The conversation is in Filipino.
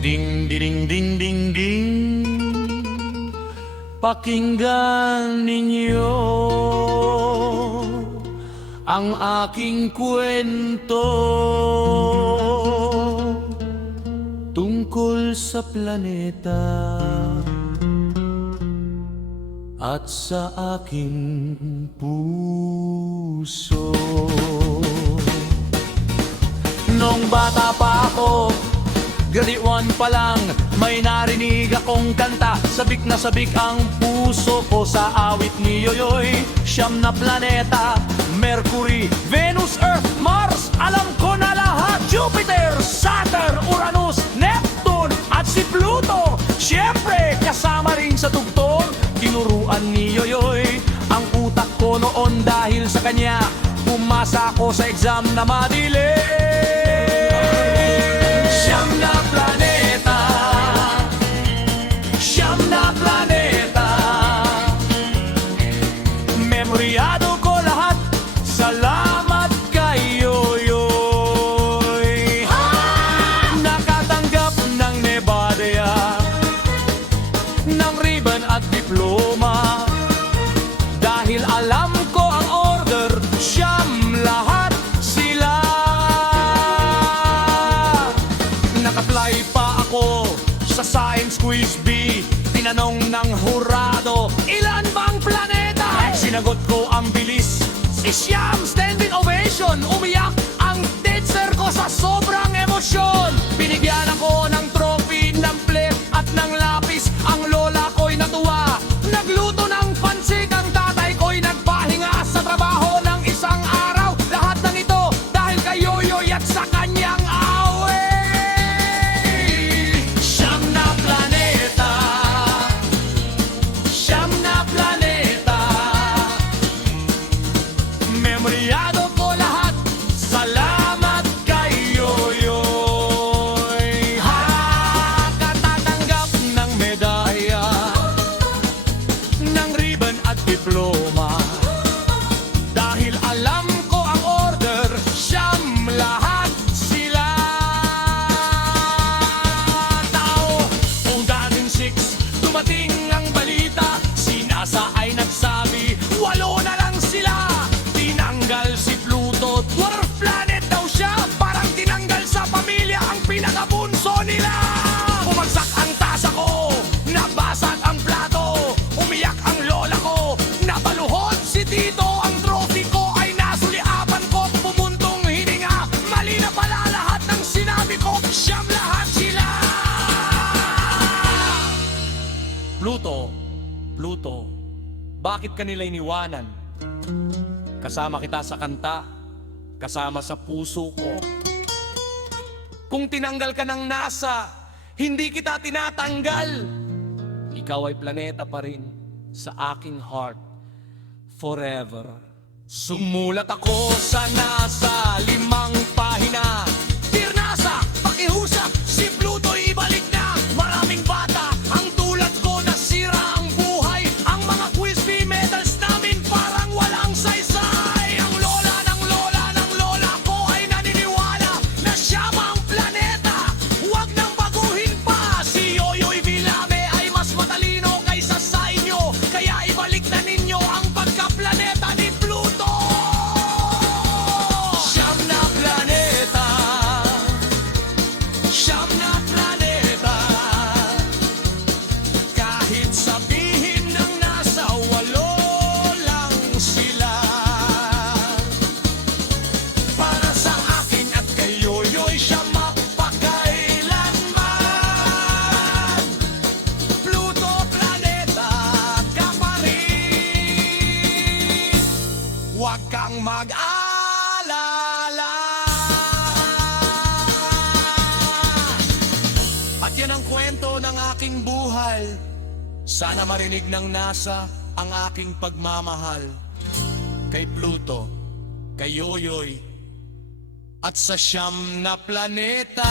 Ding ding ding ding ding, pakinggan ninyo ang aking kwento tungkol sa planeta at sa aking puso. Nung bata pa ako, grade 1 pa lang, may narinig akong kanta. Sabik na sabik ang puso ko sa awit ni Yoyoy. Siyam na planeta, Mercury, Venus, Earth, Mars, alam ko na lahat. Jupiter, Saturn, Uranus, Neptune, at si Pluto. Siyempre, kasama rin sa tugtog, tinuruan ni Yoyoy ang utak ko noon. Dahil sa kanya, pumasa ako sa exam na madili. Siyam na planeta, siyam na planeta, memoryado ko lahat. Salamat kay Yoyoy. Nakatanggap ng Nevada, ng ribbon at diploma. Dahil alam ko ang order, siyam lahat sila. Naka-apply pa ako sa Science Quiz B. Tinanong ng hurado, ilan bang planeta? Sinagot ko ang bilis, siyam. Standing ovation, umiyak ang teacher ko sa sobrang emosyon. Binigyan ako ng trophy, ng plate at ng lapis. Ang lola ko'y natuwa, nagluto ng pansig. Ang tatay ko'y nagpahinga sa trabaho ng isang araw. Lahat ng ito dahil kay Yoyoy at sa kanyang away. Siyam na planeta, siyam na planeta, memoryado ko lahat. Salamat kay Yoyoy. Katatanggap ng medalya, ng ribbon at diploma. Dahil alam ko ang order, siyam lahat sila. Tao, kung dating 6, dumating ang balita. Si NASA ay nagsabi, 8 na lang sila. Tinanggal si Pluto, dwarf planet daw siya. Parang tinanggal sa pamilya ang pinakabunso nila. Bumagsak ang tasa ko, nabasag ang plato. Umiyak ang lola ko, nabaluhod si tito. Ang trophy ko ay nasuliapan ko, pumuntong hininga. Mali na pala lahat ng sinabi ko, siyam lahat sila. Pluto, Pluto, bakit ka nila iniwanan? Kasama kita sa kanta, kasama sa puso ko. Kung tinanggal ka ng NASA, hindi kita tinatanggal. Ikaw ay planeta pa rin sa aking heart forever. Sumulat ako sa NASA, 5 pahina. Dear NASA, pakihusap, si Pluto'y ibalik na. Maraming bata ang tulad ko, nasira ang buhay. Ang mga quiz fee medals namin parang walang saysay. Ang lola ng lola ng lola ko ay naniniwala na siyam ang planeta. Huwag nang baguhin pa. Si Yoyoy Villame ay mas matalino kaysa sa inyo. Kaya ibalik na ninyo ang pagka-planeta ni Pluto. Siyam na planeta, siyam na planeta. Kahit sabihin ng NASA, 8 lang sila. Para sa akin at kay Yoyoy, siya mapakailanman. Pluto, planeta ka pa rin. Huwag kang mag-alala. At yan ang kwento ng aking buhay. Sana marinig ng NASA ang aking pagmamahal kay Pluto, kay Yoyoy, at sa siyam na planeta.